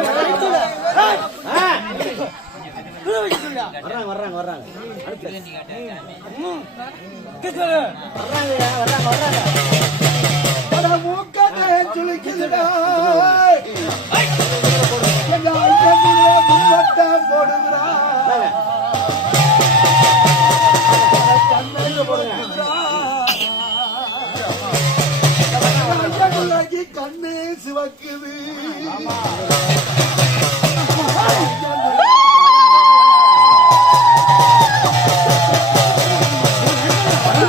வர்றாங்க வர்றாங்க. வர்றாங்க வர்றாங்க. வர்றாங்க வர்றாங்க.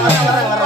வரேன் வரேன்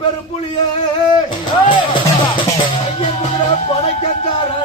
பெரும்புலியே படைக்கத்தார?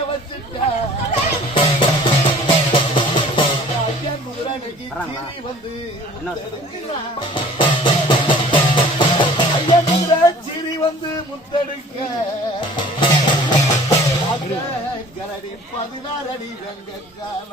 புரிய வச்சுட்டேன் வந்து சிரி வந்து முத்தெடுக்க பதினாறு அடி வெங்கக்கான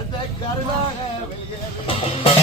கருணாக வெளியே